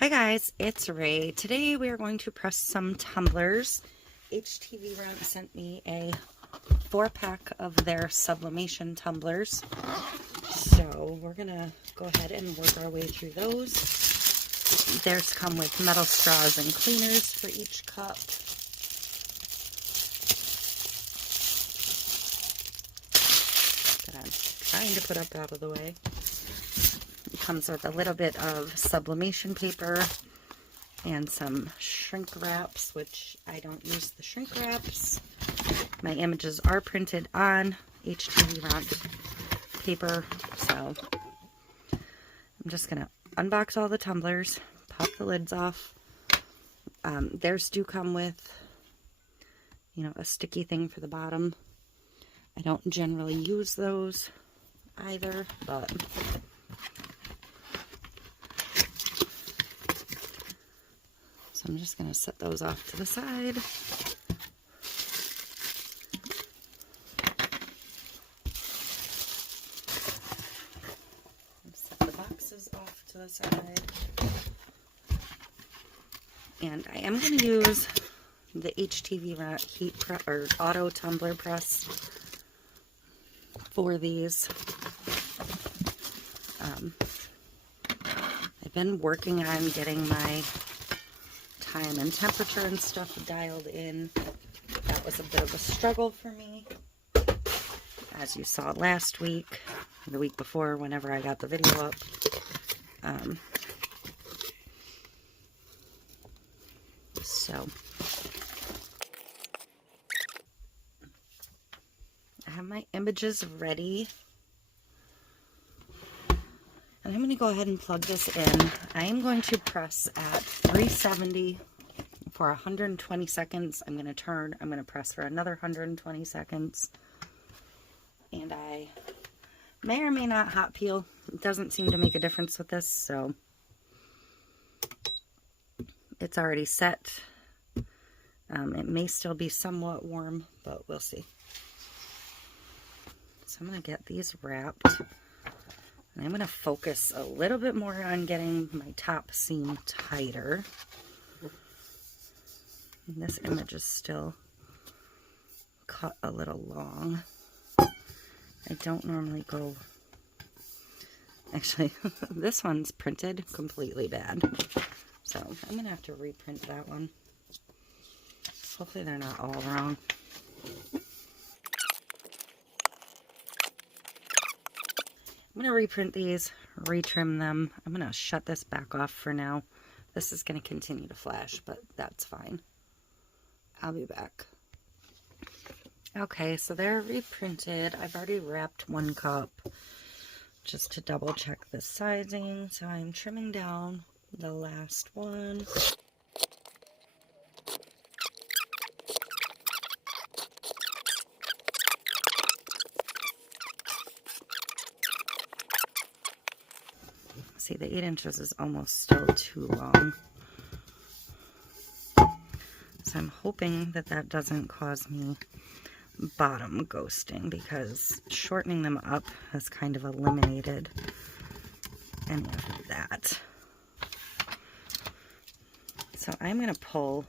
Hi guys, it's Ray. Today we are going to press some tumblers. HTVRONT sent me a 4-pack of their sublimation tumblers. So we're going to go ahead and work our way through those. Theirs come with metal straws and cleaners for each cup. That I'm trying to put up out of the way. Comes with a little bit of sublimation paper and some shrink wraps, which I don't use the shrink wraps. My images are printed on HTVRONT paper, so I'm just going to unbox all the tumblers, pop the lids off. Theirs do come with, a sticky thing for the bottom. I don't generally use those either, but so I'm just going to set those off to the side. Set the boxes off to the side. And I am going to use the HTVRONT heat press or auto tumbler press for these. I've been working on getting my time and temperature and stuff dialed in. That was a bit of a struggle for me, as you saw last week, the week before, whenever I got the video up. So I have my images ready, and I'm going to go ahead and plug this in. I am going to press at 370 for 120 seconds. I'm going to turn. I'm going to press for another 120 seconds. And I may or may not hot peel. It doesn't seem to make a difference with this, so it's already set. It may still be somewhat warm, but we'll see. So I'm going to get these wrapped. And I'm going to focus a little bit more on getting my top seam tighter. And this image is still cut a little long. I don't normally go... Actually, this one's printed completely bad. So I'm going to have to reprint that one. Hopefully they're not all wrong. I'm going to reprint these, retrim them. I'm going to shut this back off for now. This is going to continue to flash, but that's fine. I'll be back. Okay, so they're reprinted. I've already wrapped one cup just to double check the sizing. So I'm trimming down the last one. See, the 8 inches is almost still too long. So I'm hoping that that doesn't cause me bottom ghosting, because shortening them up has kind of eliminated any of that. So I'm going to pull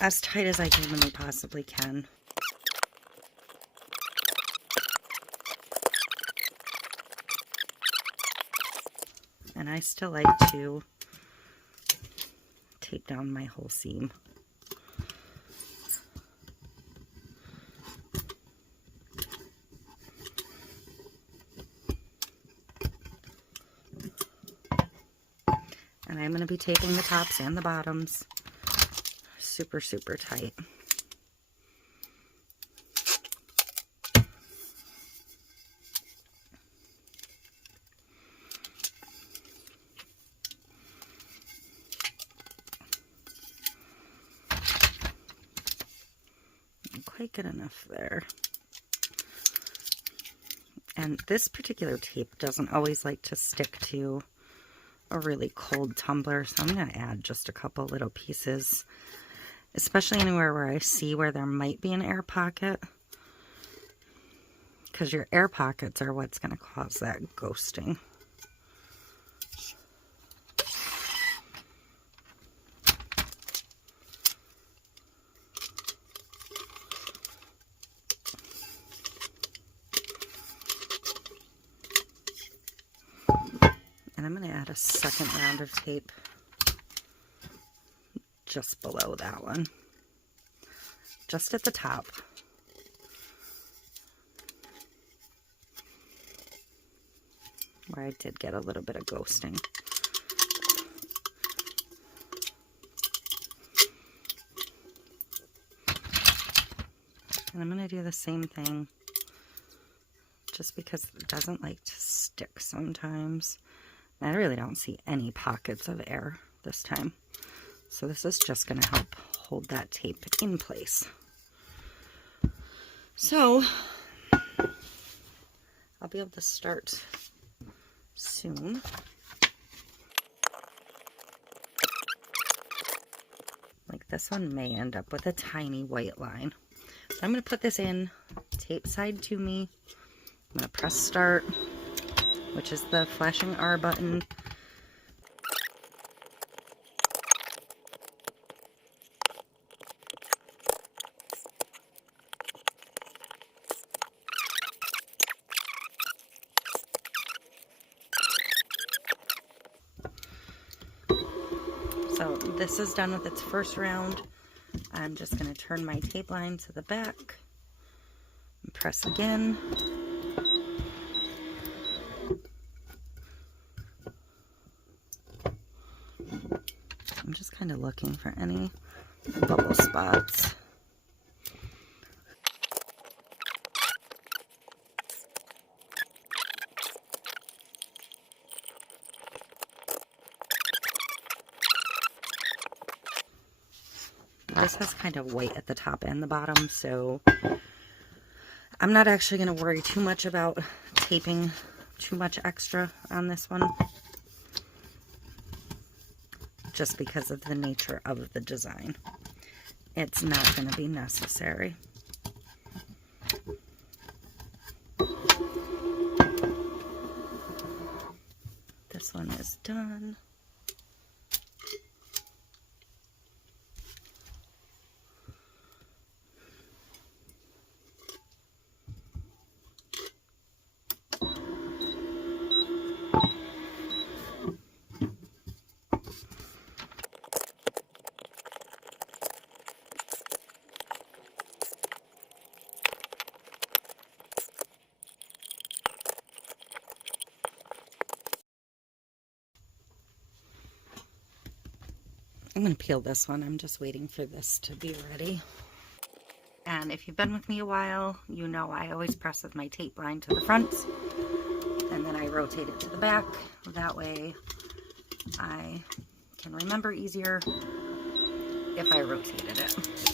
as tight as I humanly possibly can. And I still like to tape down my whole seam. And I'm going to be taping the tops and the bottoms super, super tight. Quite good enough there. And this particular tape doesn't always like to stick to a really cold tumbler, so I'm going to add just a couple little pieces, especially anywhere where I see where there might be an air pocket, because, 'cause your air pockets are what's going to cause that ghosting. And I'm going to add a second round of tape just below that one, just at the top. Where I did get a little bit of ghosting. And I'm going to do the same thing just because it doesn't like to stick sometimes. And I really don't see any pockets of air this time. So this is just going to help hold that tape in place. So I'll be able to start soon. Like this one may end up with a tiny white line. So I'm going to put this in, tape side to me. I'm going to press start, which is the flashing R button. So this is done with its first round. I'm just going to turn my tape line to the back and press again. I'm just kind of looking for any bubble spots. This has kind of white at the top and the bottom, so I'm not actually going to worry too much about taping too much extra on this one, just because of the nature of the design. It's not going to be necessary. This one is done. I'm going to peel this one. I'm just waiting for this to be ready. And if you've been with me a while, you know I always press with my tape line to the front, and then I rotate it to the back. That way I can remember easier if I rotated it.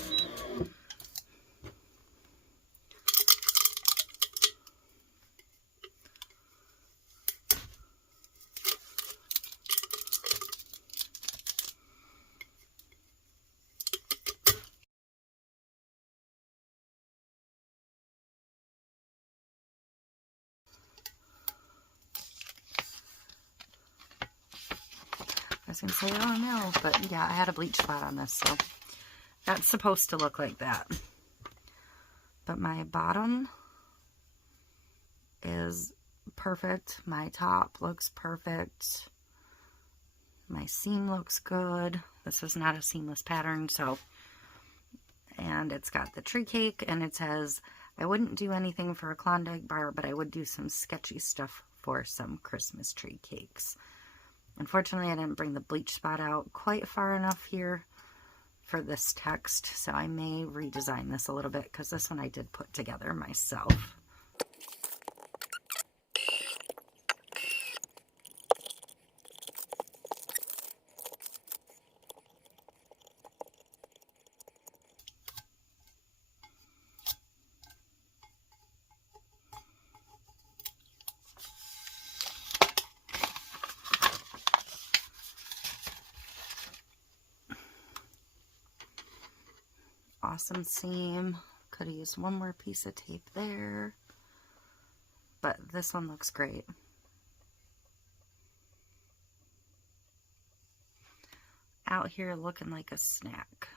I was gonna say, oh no, but yeah, I had a bleach spot on this, so that's supposed to look like that. But my bottom is perfect. My top looks perfect. My seam looks good. This is not a seamless pattern, so, and it's got the tree cake, and it says, I wouldn't do anything for a Klondike bar, but I would do some sketchy stuff for some Christmas tree cakes. Unfortunately, I didn't bring the bleach spot out quite far enough here for this text, so I may redesign this a little bit, because this one I did put together myself. Awesome seam. Could have used one more piece of tape there, but this one looks great. Out here looking like a snack.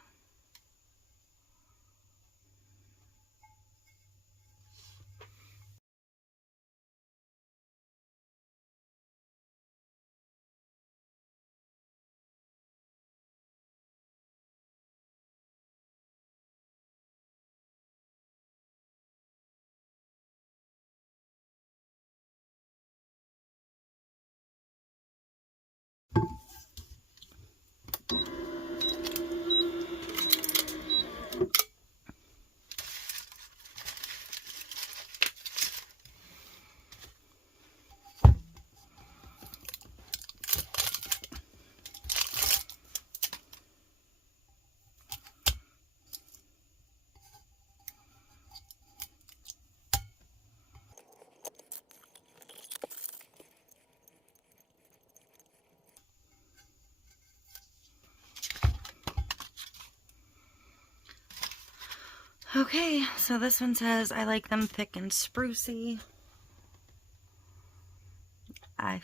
Okay, so this one says, I like them thick and sprucey. I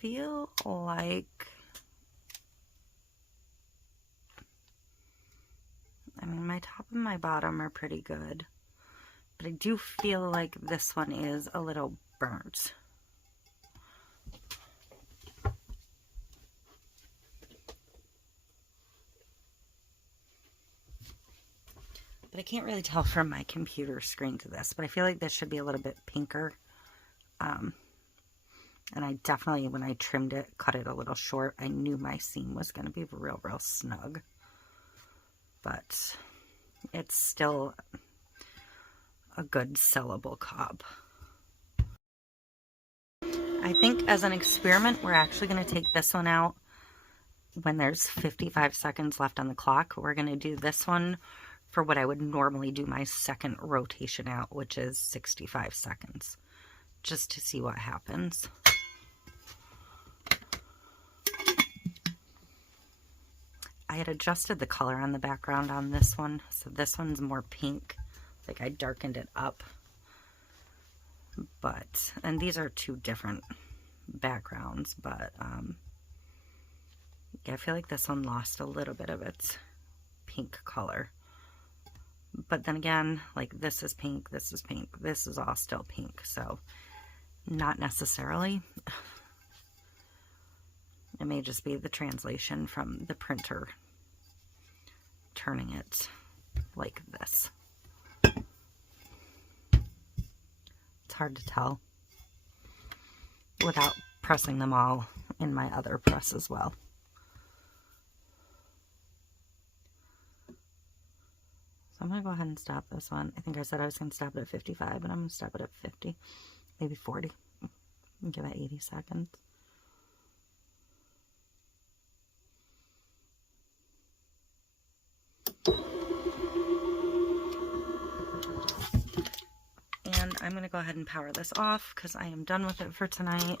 feel like, I mean, my top and my bottom are pretty good, but I do feel like this one is a little burnt. But I can't really tell from my computer screen to this, but I feel like this should be a little bit pinker. And I definitely, when I trimmed it, cut it a little short. I knew my seam was going to be real, real snug. But it's still a good sellable cob. I think as an experiment, we're actually going to take this one out when there's 55 seconds left on the clock. We're going to do this one for what I would normally do my second rotation out, which is 65 seconds, just to see what happens. I had adjusted the color on the background on this one, so this one's more pink, like I darkened it up. But, and these are two different backgrounds, but yeah, I feel like this one lost a little bit of its pink color. But then again, like this is pink, this is pink, this is all still pink, so not necessarily. It may just be the translation from the printer turning it like this. It's hard to tell without pressing them all in my other press as well. So I'm going to go ahead and stop this one. I think I said I was going to stop it at 55, but I'm going to stop it at 50, maybe 40, and give it 80 seconds. And I'm going to go ahead and power this off because I am done with it for tonight.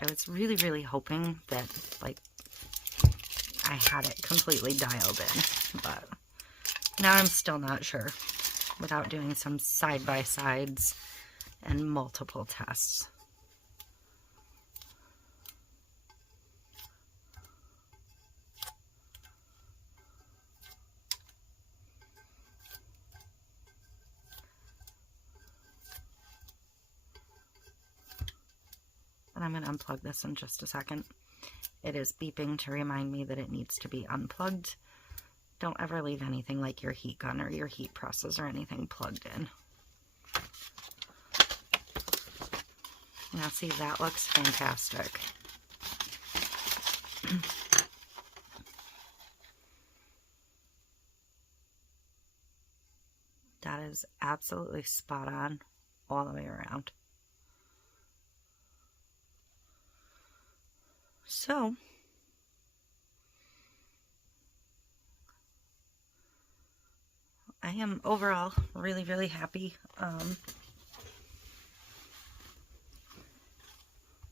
I was really, really hoping that, like, I had it completely dialed in, but now I'm still not sure without doing some side-by-sides and multiple tests. And I'm going to unplug this in just a second. It is beeping to remind me that it needs to be unplugged. Don't ever leave anything like your heat gun or your heat presses or anything plugged in. Now see, that looks fantastic. That is absolutely spot on all the way around. So, I am overall really, really happy.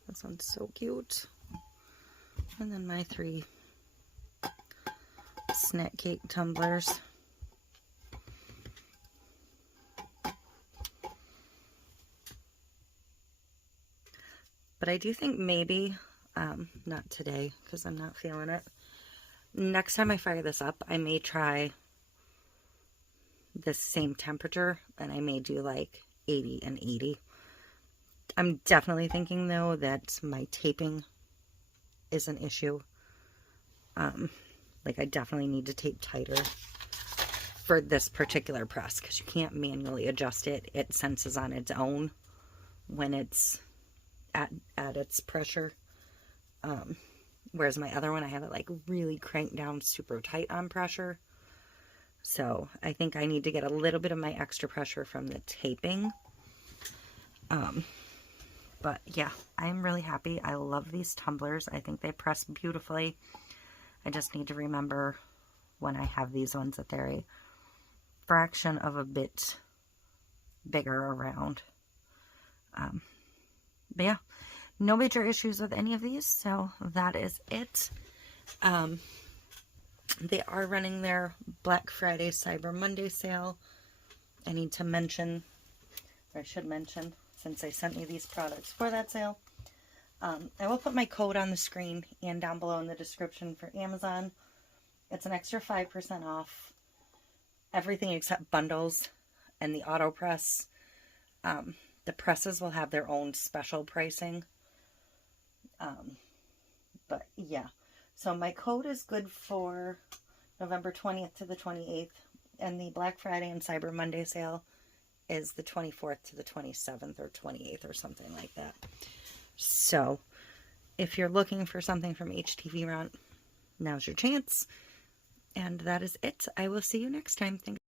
This one's so cute. And then my 3 snack cake tumblers. But I do think maybe, not today because I'm not feeling it. Next time I fire this up, I may try this same temperature and I may do like 80 and 80. I'm definitely thinking though that my taping is an issue. Like I definitely need to tape tighter for this particular press because you can't manually adjust it. It senses on its own when it's at its pressure. Whereas my other one, I have it like really cranked down super tight on pressure. So I think I need to get a little bit of my extra pressure from the taping. But yeah, I'm really happy. I love these tumblers. I think they press beautifully. I just need to remember when I have these ones that they're a fraction of a bit bigger around. But yeah, no major issues with any of these, so that is it. They are running their Black Friday, Cyber Monday sale. I need to mention, or I should mention, since they sent me these products for that sale. I will put my code on the screen and down below in the description for Amazon. It's an extra 5% off everything except bundles and the auto press. The presses will have their own special pricing. But yeah, so my code is good for November 20th to the 28th, and the Black Friday and Cyber Monday sale is the 24th to the 27th or 28th or something like that. So if you're looking for something from HTVRONT, now's your chance. And that is it. I will see you next time. Thanks.